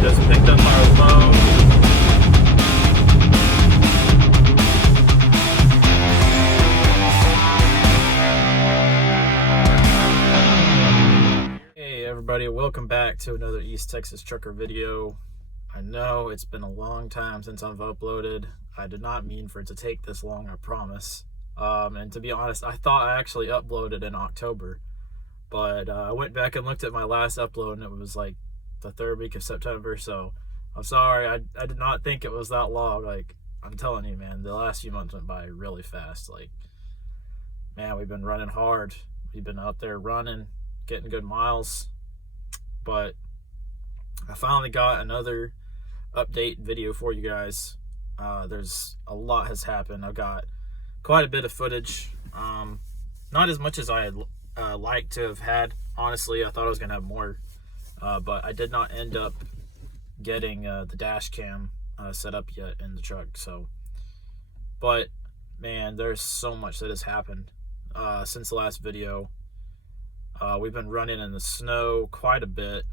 Just picked up our phone. Hey everybody, welcome back to another East Texas trucker video. I know it's been a long time since I've uploaded. I did not mean for it to take this long, I promise. And to be honest, I thought I actually uploaded in October, but I went back and looked at my last upload and it was like the third week of September, so I'm sorry. I did not think it was that long. Like, I'm telling you, man, the last few months went by really fast. Like, man, we've been running hard. We've been out there running, getting good miles, but I finally got another update video for you guys. There's a lot has happened. I've got quite a bit of footage. Not as much as I'd like to have had. Honestly, I thought I was gonna have more, but I did not end up getting the dash cam set up yet in the truck. So, but man, there's so much that has happened since the last video. We've been running in the snow quite a bit.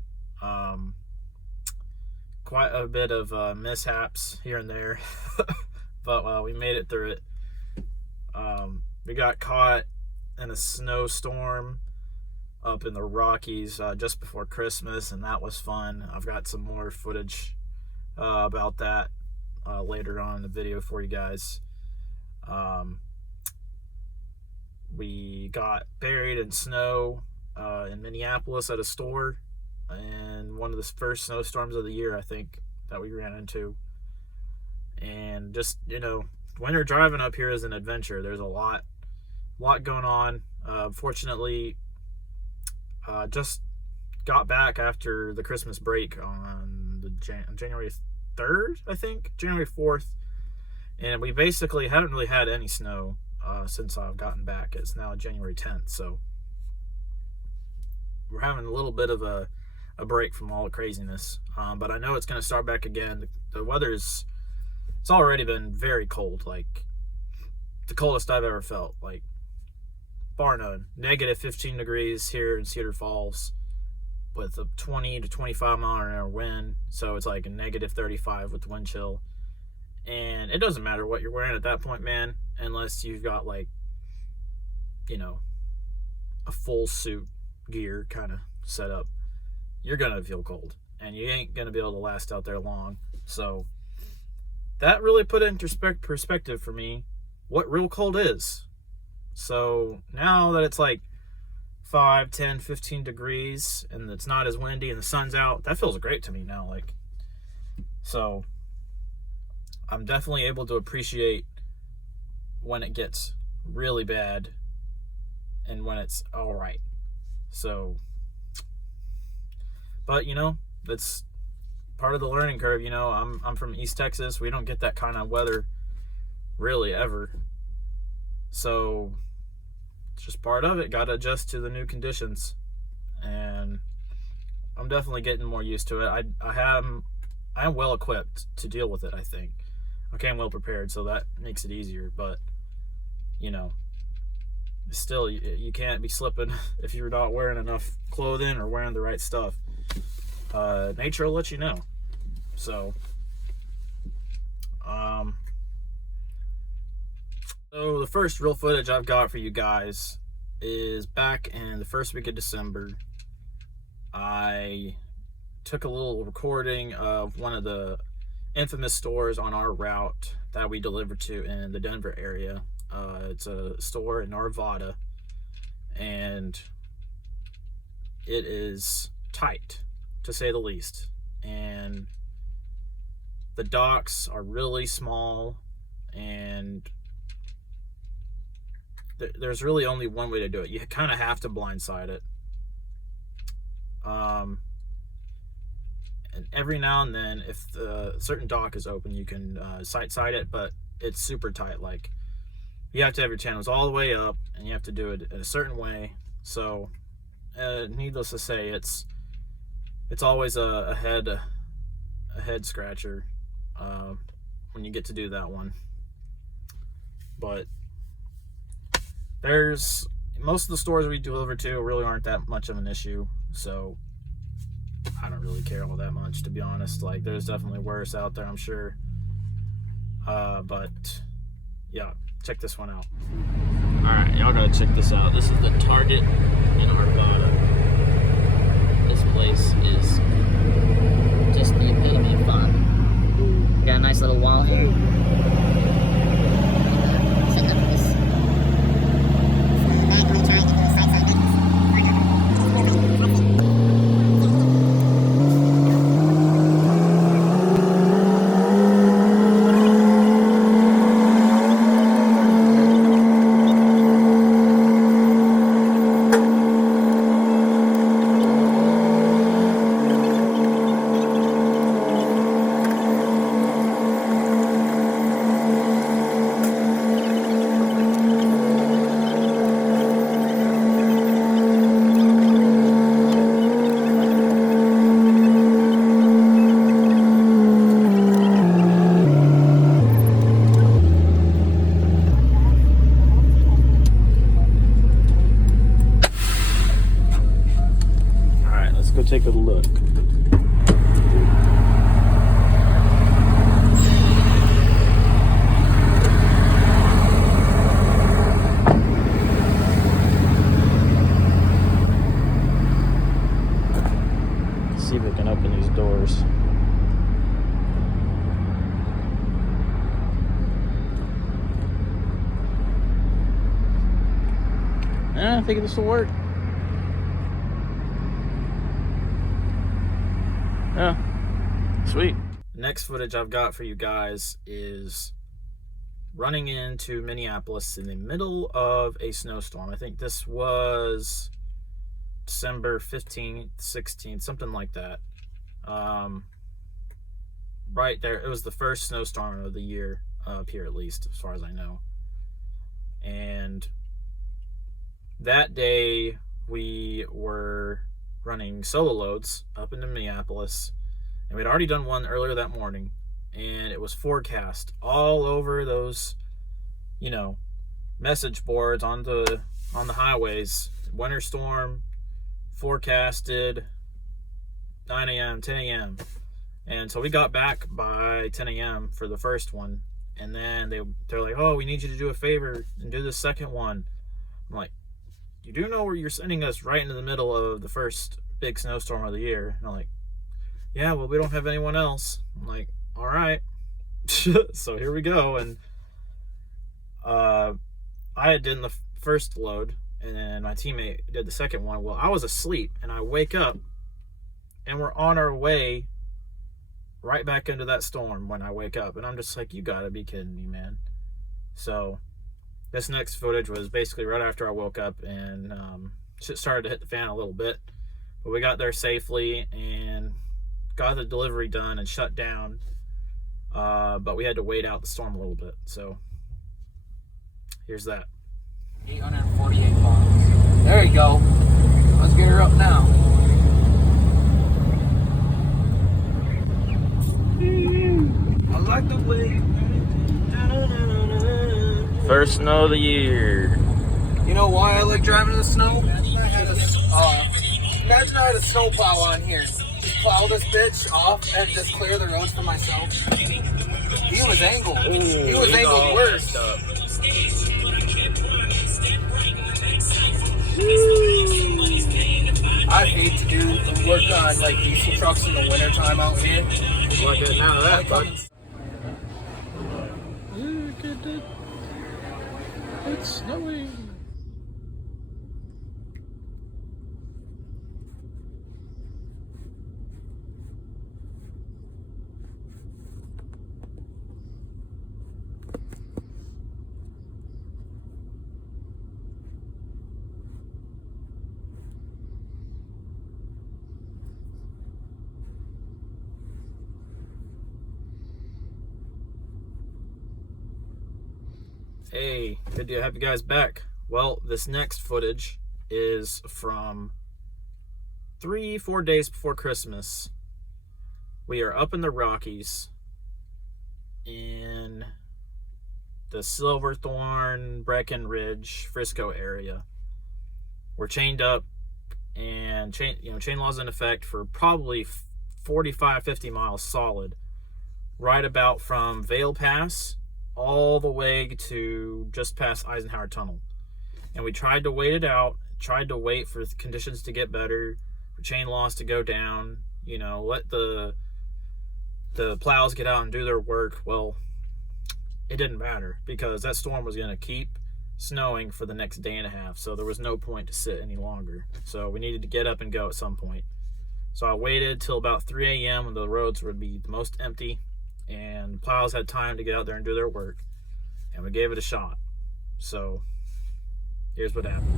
Quite a bit of mishaps here and there, but we made it through it. We got caught in a snowstorm up in the Rockies just before Christmas, and that was fun. I've got some more footage about that later on in the video for you guys. We got buried in snow in Minneapolis at a store, and one of the first snowstorms of the year, I think, that we ran into. And just, you know, winter driving up here is an adventure. There's a lot going on. Fortunately, just got back after the Christmas break on the January 3rd, I think, January 4th, and we basically haven't really had any snow since I've gotten back. It's now January 10th, so we're having a little bit of a break from all the craziness, but I know it's going to start back again. The weather's, it's already been very cold, like the coldest I've ever felt, like bar none. Negative 15 degrees here in Cedar Falls with a 20 to 25 mile an hour wind, so it's like a negative 35 with the wind chill. And it doesn't matter what you're wearing at that point, man, unless you've got, like, you know, a full suit gear kind of set up. You're gonna feel cold, and you ain't gonna be able to last out there long. So that really put it into perspective for me what real cold is. So now that it's like 5, 10, 15 degrees and it's not as windy and the sun's out, that feels great to me now. Like, so I'm definitely able to appreciate when it gets really bad and when it's all right. So, but you know, that's part of the learning curve. You know, I'm from East Texas. We don't get that kind of weather really ever. So it's just part of it. Got to adjust to the new conditions, and I'm definitely getting more used to it. I am well equipped to deal with it. I think I came well prepared, so that makes it easier. But you know, still, you can't be slipping if you're not wearing enough clothing or wearing the right stuff. Nature will let you know. So so the first real footage I've got for you guys is back in the first week of December. I took a little recording of one of the infamous stores on our route that we delivered to in the Denver area. It's a store in Arvada, and it is tight, to say the least. And the docks are really small, and there's really only one way to do it. You kind of have to blindside it. And every now and then, if the certain dock is open, you can sight side it, but it's super tight. Like, you have to have your channels all the way up, and you have to do it in a certain way. So, needless to say, it's always a head scratcher when you get to do that one. But there's most of the stores we deliver to really aren't that much of an issue. So I don't really care all that much, to be honest. Like, there's definitely worse out there, I'm sure. But yeah, check this one out. Alright, y'all gotta check this out. This is the Target in Arvada. This place is just the epitome of fun. We got a nice little wall here. Setting up for this. Back, I'm gonna try and get the sights on it. Go take a look. See if we can open these doors. I think this will work. Yeah, sweet. Next footage I've got for you guys is running into Minneapolis in the middle of a snowstorm. I think this was December 15th, 16th, something like that. Right there, it was the first snowstorm of the year up here, at least, as far as I know. And that day, we were running solo loads up into Minneapolis, and we'd already done one earlier that morning, and it was forecast all over those, you know, message boards on the highways. Winter storm forecasted 9 a.m., 10 a.m. And so we got back by 10 a.m. for the first one, and then they're like, oh, we need you to do a favor and do the second one. I'm like, you do know where you're sending us right into the middle of the first big snowstorm of the year? And I'm like, yeah, well, we don't have anyone else. I'm like, all right. So here we go. And I had done the first load, and then my teammate did the second one. Well, I was asleep, and I wake up, and we're on our way right back into that storm when I wake up. And I'm just like, you gotta be kidding me, man. So this next footage was basically right after I woke up, and shit started to hit the fan a little bit. But we got there safely and got the delivery done and shut down. But we had to wait out the storm a little bit. So here's that. 848 pounds. There you go. Let's get her up now. I like the way. First snow of the year. You know why I like driving in the snow? Imagine I had a snowplow on here. Just plow this bitch off and just clear the roads for myself. He was angled. He was angled worse. I hate to do work on like diesel trucks in the wintertime out here. Like it now, that bud. Look at it. It's snowing. Hey, good to have you guys back. Well, this next footage is from 3-4 days before Christmas. We are up in the Rockies in the Silverthorne, Breckenridge, Frisco area. We're chained up and chain law's in effect for probably 45-50 miles solid, right about from Vale Pass all the way to just past Eisenhower Tunnel. And we tried to wait it out, tried to wait for conditions to get better, for chain loss to go down, let the plows get out and do their work. Well, it didn't matter, because that storm was going to keep snowing for the next day and a half, so there was no point to sit any longer. So we needed to get up and go at some point. So I waited till about 3 a.m. when the roads would be the most empty and plows had time to get out there and do their work, and we gave it a shot. So here's what happened.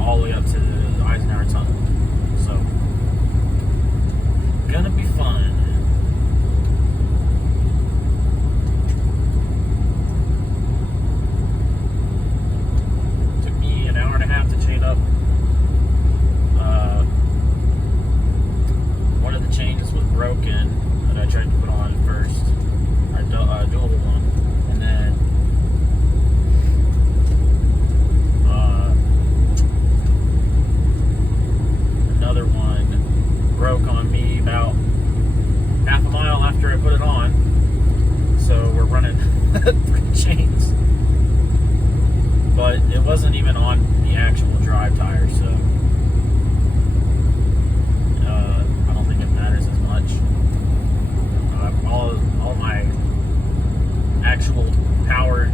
All the way up to the Eisenhower Tunnel. So, gonna be fun. Took me an hour and a half to chain up. One of the chains was broken that I tried to put on at first. A dual one. And then another one broke on me about half a mile after I put it on. So we're running 3 chains. But it wasn't even on the actual drive tire, so I don't think it matters as much. All my actual powered,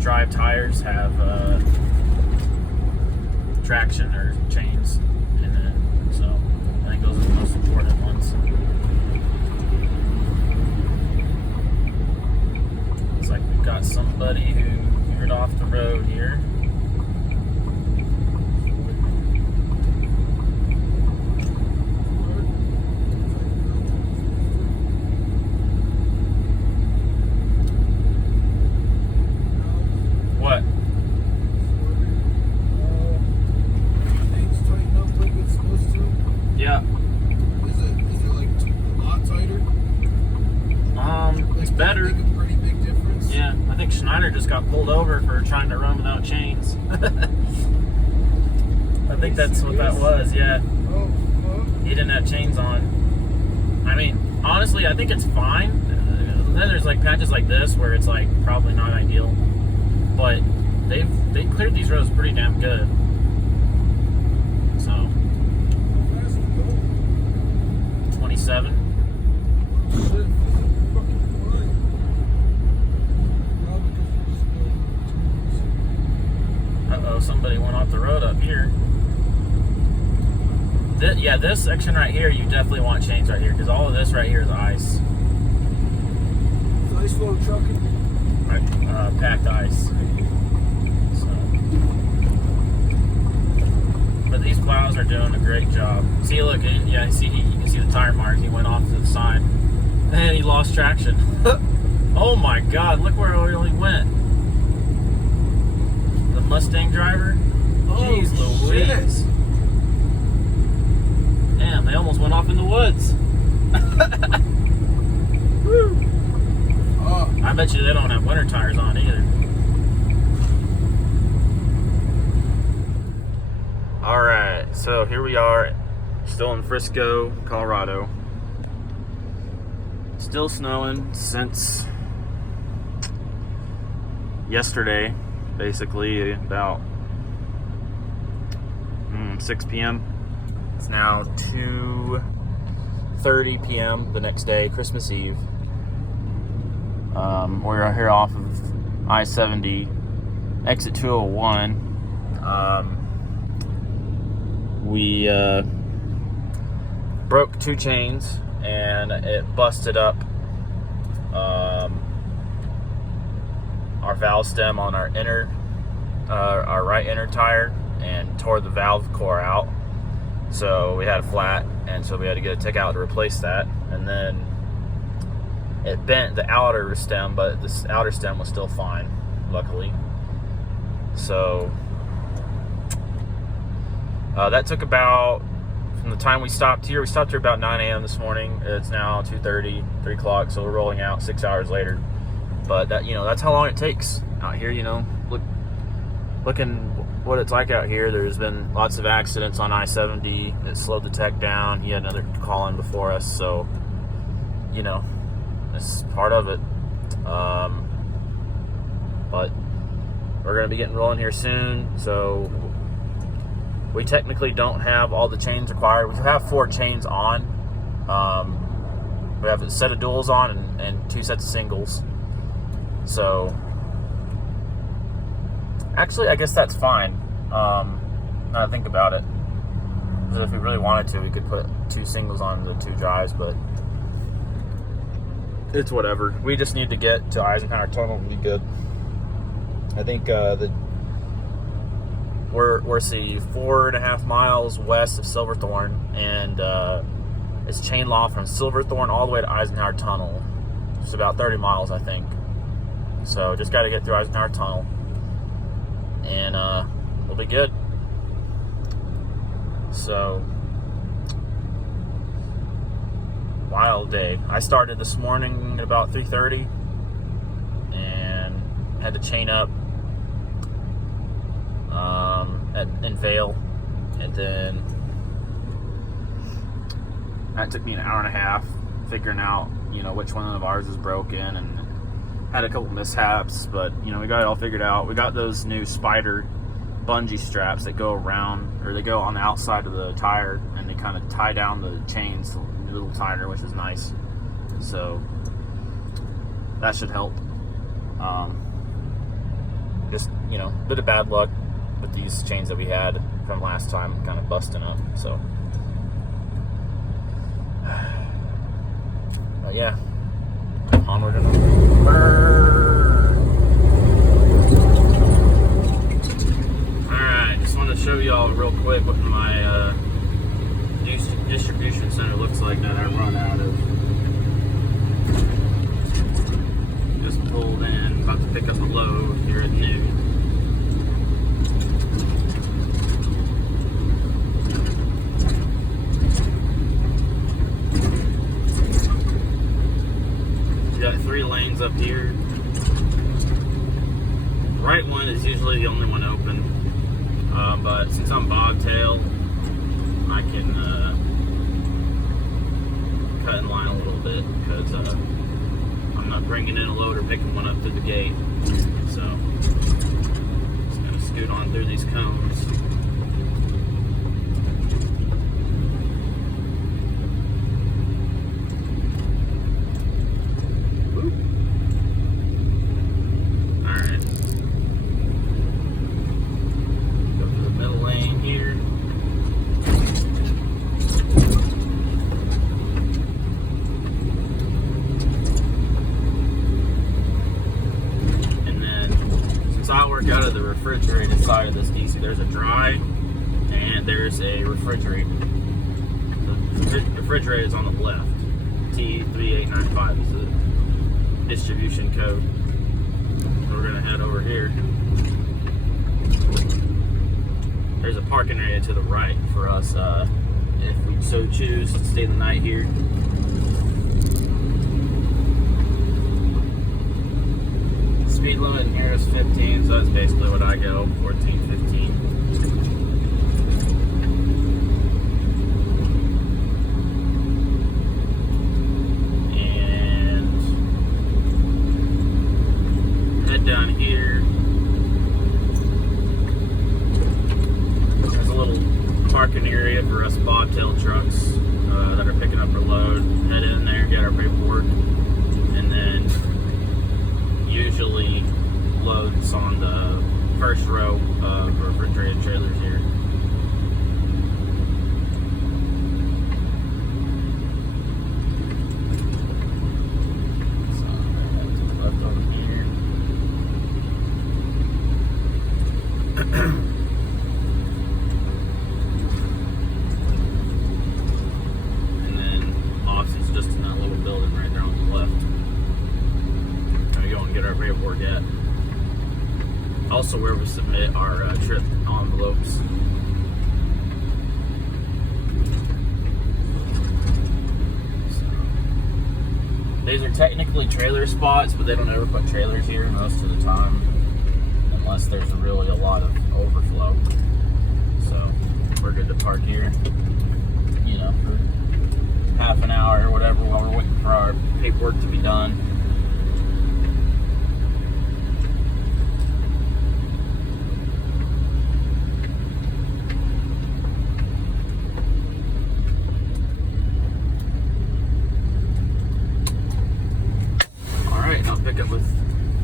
drive tires have traction or chains in it, so I think those are the most important ones. Looks like we've got somebody who veered off the road here. What? Yeah. Is it like a lot tighter? It's better. Make a pretty big difference. Yeah, I think Schneider just got pulled over for trying to run without chains. I think that's what that was, yeah. Oh, He didn't have chains on. I mean, honestly, I think it's fine. Then there's like patches like this where it's like probably not ideal. But they cleared these roads pretty damn good. So 27. Uh-oh, somebody went off the road up here. This section right here, you definitely want chains right here, because all of this right here is ice. Ice flow trucking. Right, packed ice. So. But these plows are doing a great job. See, look, you can see the tire mark. He went off to the side, and he lost traction. Oh my God! Look where it really went. The Mustang driver. Jeez Louise. Damn, they almost went off in the woods. Woo. I bet you they don't have winter tires on either. Alright, so here we are, still in Frisco, Colorado. Still snowing since yesterday. basically about 6 p.m. It's now 2:30 p.m. the next day, Christmas Eve. We're here off of I-70, exit 201. We broke 2 chains and it busted up our valve stem on our right inner tire and tore the valve core out. So we had a flat, and so we had to get a tech out to replace that. And then it bent the outer stem, but this outer stem was still fine, luckily. So that took about, from the time we stopped here about 9 a.m. this morning. It's now 2:30, 3 o'clock, so we're rolling out 6 hours later. But that, that's how long it takes out here. Looking what it's like out here. There's been lots of accidents on I-70. It slowed the tech down. He had another call in before us, so it's part of it. But we're gonna be getting rolling here soon. So we technically don't have all the chains required. We have 4 chains on. We have a set of duals on and 2 sets of singles. So actually, I guess that's fine. Now I think about it, because if we really wanted to, we could put 2 singles on the 2 drives, but it's whatever. We just need to get to Eisenhower Tunnel really good. I think we're 4.5 miles west of Silverthorne, and it's chain law from Silverthorne all the way to Eisenhower Tunnel. It's about 30 miles, I think. So just got to get through Eisenhower Tunnel, and we'll be good. So, wild day. I started this morning at about 3:30 and had to chain up in Vale, and then that took me an hour and a half figuring out which one of ours is broken, and had a couple mishaps, but we got it all figured out. We got those new Spider bungee straps that go around, or they go on the outside of the tire, and they kind of tie down the chains a little tighter, which is nice. So that should help. Just a bit of bad luck with these chains that we had from last time kind of busting up. So but yeah, onward and over. Alright, just want to show y'all real quick what my distribution center looks like that I run out of. Just pulled in, about to pick up a load here at noon. Got 3 lanes up here. The right one is usually the only one open, but since I'm bobtail, I can cut in line a little bit, because I'm not bringing in a load or picking one up to the gate. So just gonna scoot on through these cones. Out of the refrigerated side of this DC, there's a dry and there's a refrigerated. The refrigerated is on the left. T3895 is the distribution code. So we're gonna head over here. There's a parking area to the right for us if we so choose to stay the night here. Speed limit in here is 15, so that's basically what I go, 14, 15. And head down here. paperwork, and then usually loads on the first row of refrigerated trailers here. So to the left over here. And then Austin's just in that little building right there on the left. Gonna go and get our paperwork at. Also where we submit our trip envelopes. So, these are technically trailer spots, but they don't ever put trailers here most of the time, unless there's really a lot of overflow. So we're good to park here, you know, for half an hour or whatever while we're waiting for our paperwork to be done.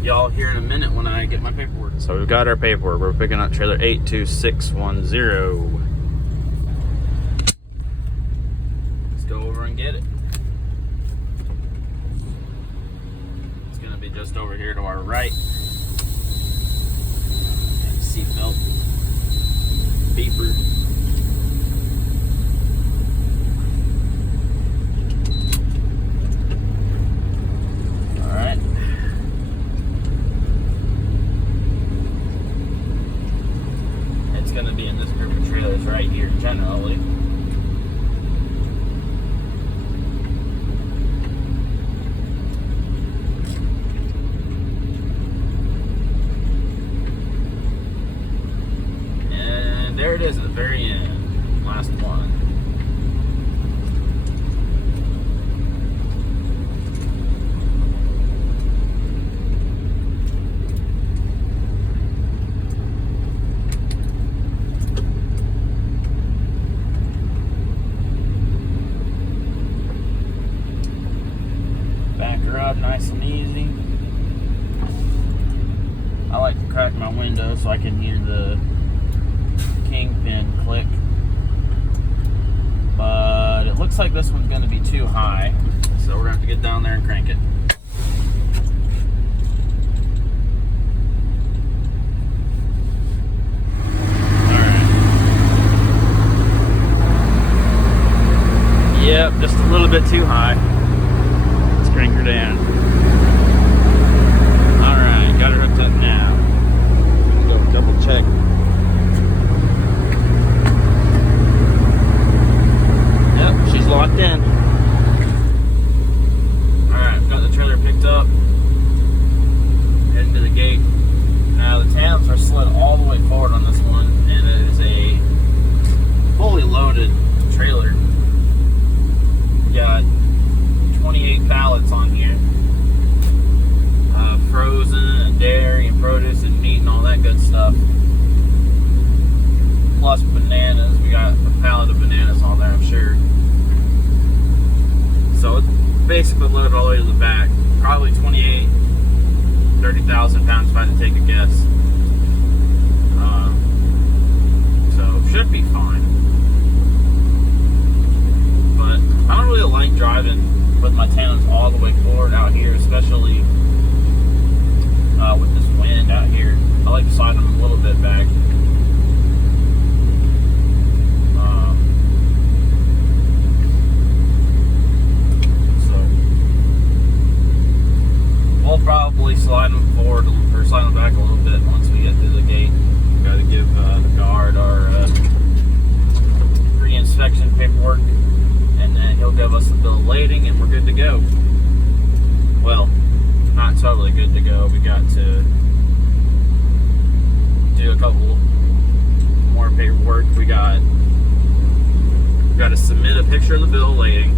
Y'all here in a minute when I get my paperwork. So we've got our paperwork. We're picking up trailer 82610. Let's go over and get it. It's gonna be just over here to our right. Seatbelt. Beeper. Going to be in this group of trailers right here generally. And there it is at the very end. Last one. Nice and easy. I like to crack my window so I can hear the kingpin click. But it looks like this one's going to be too high, so we're going to have to get down there and crank it. Alright. Yep, just a little bit too high. Crank her down. Alright, got her hooked up now. Go double check. Yep, she's locked in. Alright, got the trailer picked up. Heading to the gate. Now the tandems are slid all the way forward on this one, and it is a fully loaded trailer. We got 28 pallets on here. Frozen and dairy and produce and meat and all that good stuff. Plus bananas. We got a pallet of bananas on there, I'm sure. So it's basically loaded all the way to the back. Probably 28, 30,000 pounds if I had to take a guess. So should be fine. But I don't really like driving with my tandems all the way forward out here, especially with this wind out here. I like to slide them a little bit back. So we'll probably slide them forward or slide them back a little bit once we get to the gate. We got to give the guard our pre-inspection paperwork, and then he'll give us the bill of lading, and we're good to go. Well, not totally good to go. We got to do a couple more paperwork. We got to submit a picture of the bill of lading.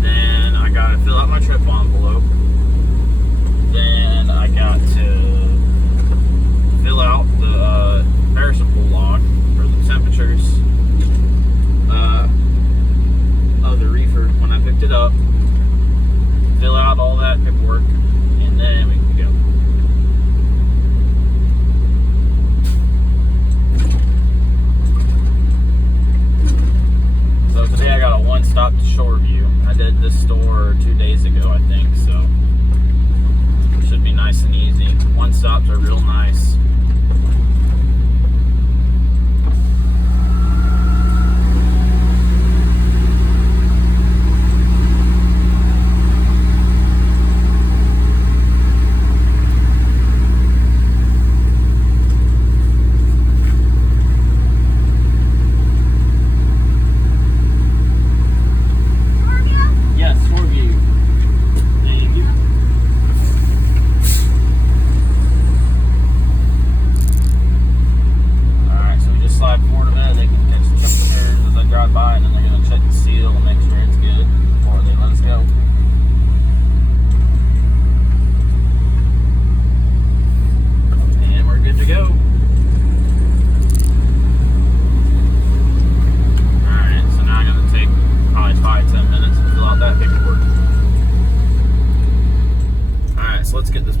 Then I got to fill out my trip envelope. Then I got to fill out the perishable log for the temperatures of the reefer when I picked it up. that paperwork, and then we can go. So today I got a one-stop to Shoreview. I did this store 2 days ago, I think, so it should be nice and easy. One-stops are real nice.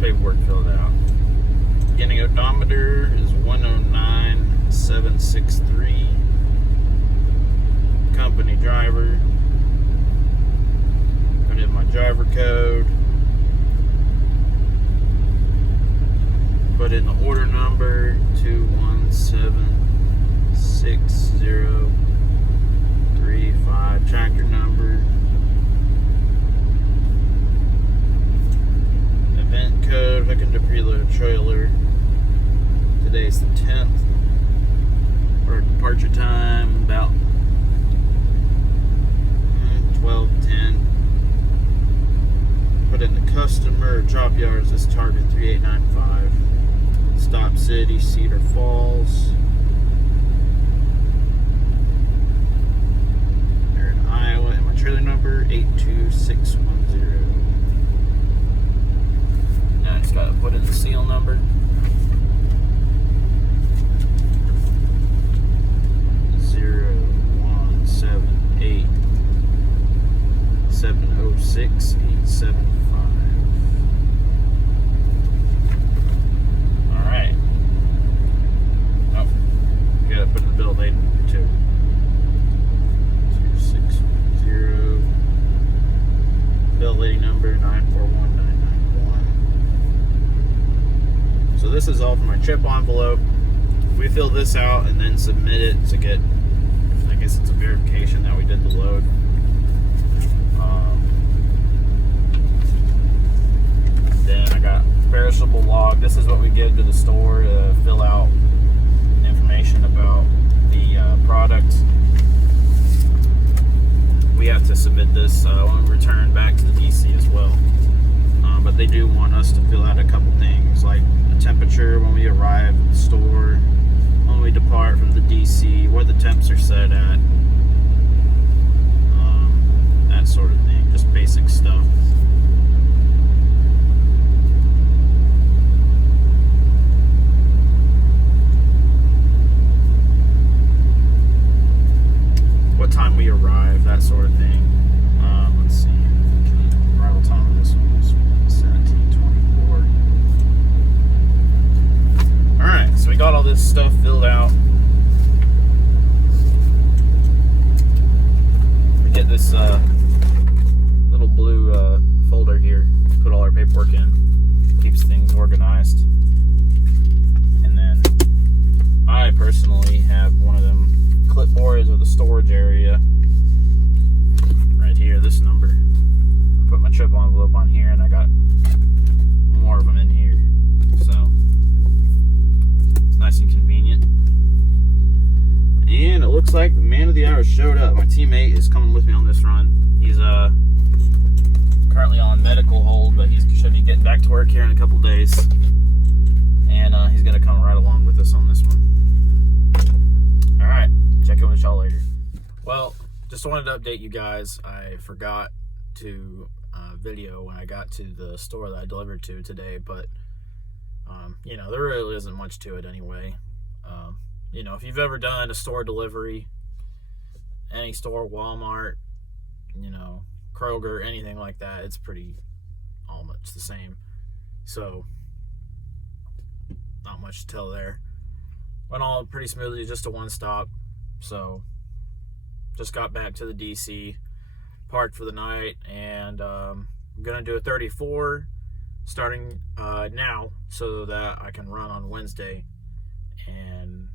Paperwork filled out. Beginning odometer is 109,763. Company driver. Put in my driver code. Put in the order number 2176035. Tractor number. Event code, hooking to preload trailer. Today's the 10th. Our departure time about 12:10. Put in the customer. Drop yards is Target 3895. Stop city, Cedar Falls. They're in Iowa, and my trailer number 82610. Now I just gotta put in the seal number. 0178706875. Alright. Oh, you gotta put in the bill of lading number too. 2610. Bill of lading number 941991. So this is all for my trip envelope. We fill this out and then submit it to get, I guess it's a verification that we did the load. Then I got perishable log. This is what we give to the store to fill out information about the product. We have to submit this when we return back to the DC as well. But they do want us to fill out a couple things like the temperature when we arrive at the store, when we depart from the DC, where the temps are set at, that sort of thing, just basic stuff. What time we arrive, that sort of thing. Let's see, arrival time of this one was 17:24. Alright, so we got all this stuff filled out. We get this little blue folder here, put all our paperwork in, keeps things organized. And then I personally have one of them clipboards with a storage area right here, this number. I put my trip envelope on here, and I got more of them in here, so it's nice and convenient. And it looks like the man of the hour showed up. My teammate is coming with me on this run. He's currently on medical hold, but he should be getting back to work here in a couple days, and he's gonna come right along with us on this one. All right, check in with y'all later. Well, just wanted to update you guys. I forgot to video when I got to the store that I delivered to today, but you know, there really isn't much to it anyway. You know, if you've ever done a store delivery, any store, Walmart, you know, Kroger, anything like that, it's pretty all much the same. So not much to tell there. Went all pretty smoothly, just a one stop. So just got back to the DC, parked for the night, and I'm gonna do a 34 starting now so that I can run on Wednesday and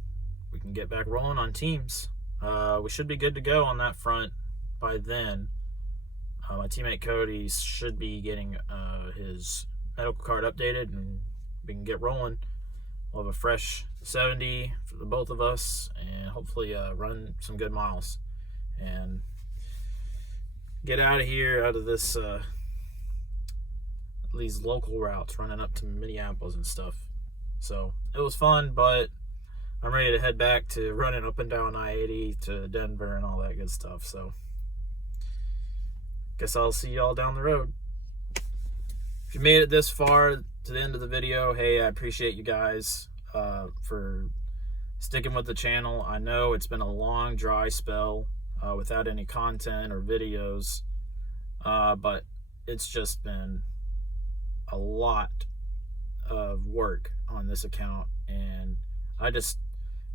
we can get back rolling on teams. We should be good to go on that front by then. My teammate Cody should be getting his medical card updated, and we can get rolling. We'll have a fresh 70 for the both of us, and hopefully run some good miles and get out of here, out of this these local routes running up to Minneapolis and stuff. So it was fun, but I'm ready to head back to running up and down I-80 to Denver and all that good stuff. So guess I'll see y'all down the road. If you made it this far to the end of the video, hey, I appreciate you guys for sticking with the channel. I know it's been a long dry spell without any content or videos, but it's just been a lot of work on this account, and I just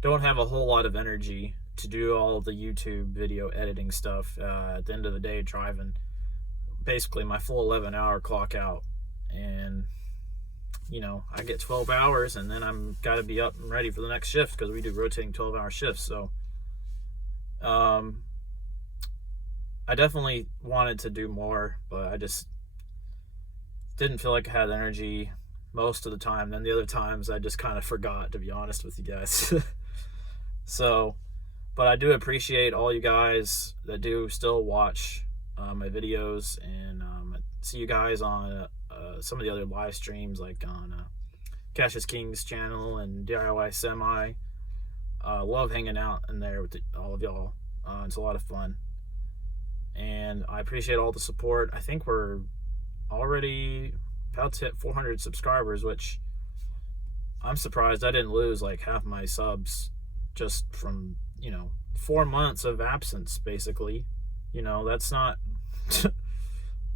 don't have a whole lot of energy to do all of the YouTube video editing stuff. At the end of the day, driving basically my full 11-hour clock out, and you know, I get 12 hours and then I'm got to be up and ready for the next shift because we do rotating 12-hour shifts. So I definitely wanted to do more, but I just didn't feel like I had energy most of the time. Then the other times I just kind of forgot, to be honest with you guys. So, but I do appreciate all you guys that do still watch my videos, and see you guys on some of the other live streams, like on Cassius King's channel and DIY Semi. Love hanging out in there with all of y'all. It's a lot of fun, and I appreciate all the support. I think we're already about to hit 400 subscribers, which I'm surprised I didn't lose like half my subs just from, you know, 4 months of absence, basically. You know, that's not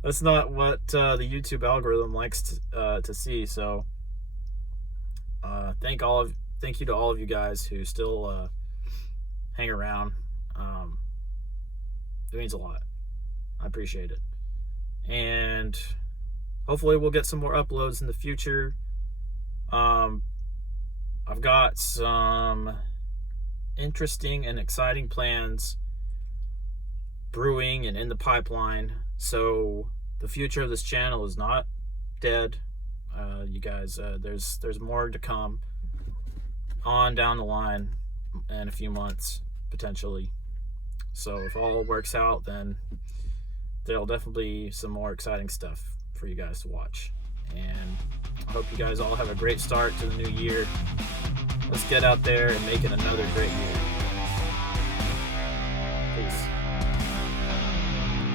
that's not what the YouTube algorithm likes to see. So thank you to all of you guys who still hang around. It means a lot. I appreciate it, and hopefully we'll get some more uploads in the future. I've got some interesting and exciting plans brewing and in the pipeline, so the future of this channel is not dead. You guys, there's more to come on down the line in a few months potentially. So if all works out, then there'll definitely be some more exciting stuff for you guys to watch. And I hope you guys all have a great start to the new year. Let's get out there and make it another great year.